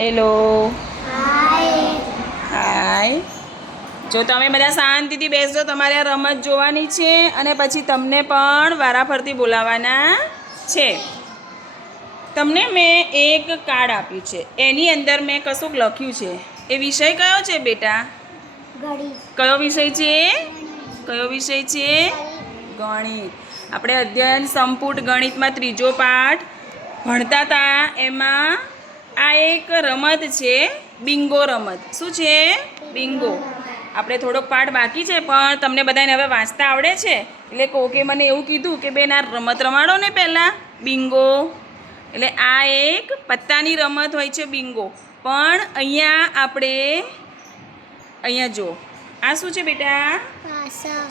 Hello hi જો તમે બધા શાંતિથી બેસજો તમારે આ રમત જોવાની છે અને પછી તમને પણ વારાફરતી બોલાવવાના છે. તમને મેં એક કાર્ડ આપ્યું છે. એની અંદર મેં કશુંક લખ્યું છે. એ વિષય કયો છે બેટા? કયો વિષય છે? કયો વિષય છે? ગણિત. આપણે અધ્યયન સંપુટ ગણિતમાં ત્રીજો પાઠ ભણતા હતા એમાં આ એક રમત છે બિંગો રમત. શું છે? બિંગો. આપણે થોડોક પાઠ બાકી છે પણ તમને બધાને હવે વાંચતા આવડે છે. એટલે કોકે મને એવું કીધું કે બેન આ રમત રમાડો ને પહેલાં. બિંગો. એટલે આ એક પત્તાની રમત હોય છે બિંગો. પણ અહીંયા આપણે અહીંયા જો. આ શું છે બેટા?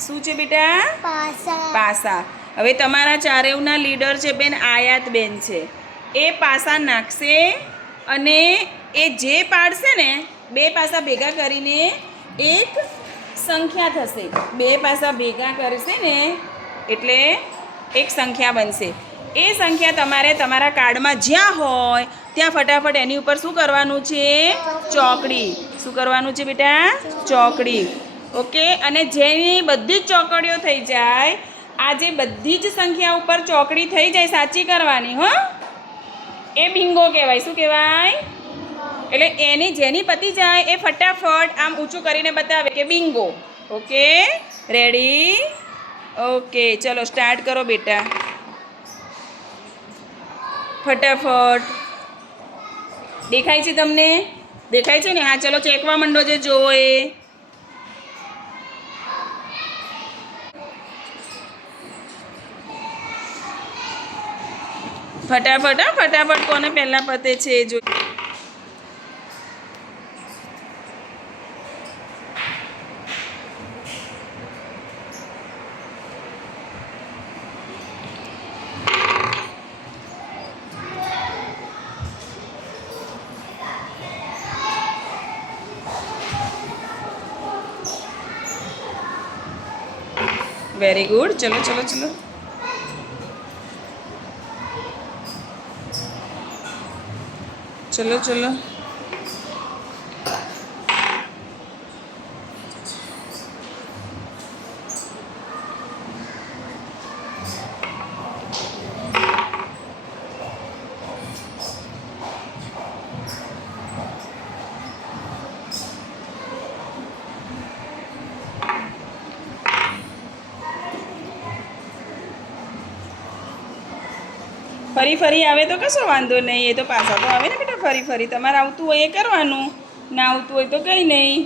શું છે બેટા? પાસા. પાસા. હવે તમારા ચારેવના લીડર છે બેન આયાત બેન છે. એ પાસા નાખશે. અને એ જે પાડશે ને, બે પાસા ભેગા કરીને એક સંખ્યા થશે. બે પાસા ભેગા કરશે ને, એટલે એક સંખ્યા બનશે. એ સંખ્યા તમારે તમારા કાર્ડમાં જ્યાં હોય, ત્યાં ફટાફટ એની ઉપર શું કરવાનું છે? ચોકડી. શું કરવાનું છે બેટા? ચોકડી. ઓકે? અને જેની બધી જ ચોકડીઓ થઈ જાય, આ જે બધી જ સંખ્યા ઉપર ચોકડી થઈ જાય, સાચી કરવાની, હો. એ બિંગો કહેવાય. શું કહેવાય? એટલે એની જેની પતી જાય એ ફટાફટ આમ ઊંચું કરીને બતાવે કે બિંગો ઓકે? રેડી ઓકે, ચલો સ્ટાર્ટ કરો બેટા. ફટાફટ. દેખાય છે તમને? દેખાય છે ને? હા, ચલો, ચેકવા માંડો જે જોવો એ. ફટાફટ હા ફટાફટ કોને પહેલાં પતે છે એ જો વેરી ગુડ ચલો ચલો ચલો. ચલો ચલો. ફરી ફરી આવે તો કશો વાંધો નહીં, એ તો પાછા તો આવે ને ફરી ફરી તમારે આવતું હોય એ કરવાનું. ના આવતું હોય તો કંઈ નહીં.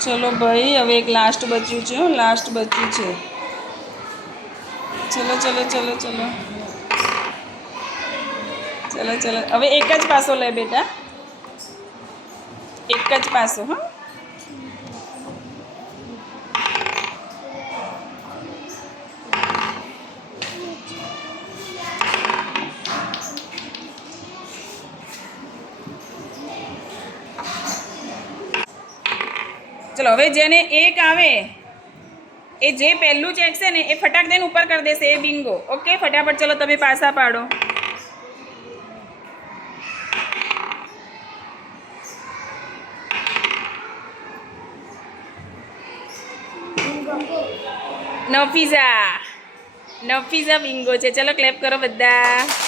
ચલો ભાઈ, હવે એક લાસ્ટ બચ્યું છે લાસ્ટ બચ્યું છે. ચલો ચલો ચલો ચલો. ચલો ચલો. હવે એક જ પાસો લે બેટા. એક જ પાસો, હા. ચલો, હવે જેને એક આવે, એ જે પહેલું ચેક છે ને, એ ફટાક દઈને ઉપર કરી દેશે, એ બિંગો ઓકે ફટાફટ ચલો, તમે પાસા પાડો. નફીઝા નફીઝા બિંગો છે. ચલો ક્લેપ કરો બધા.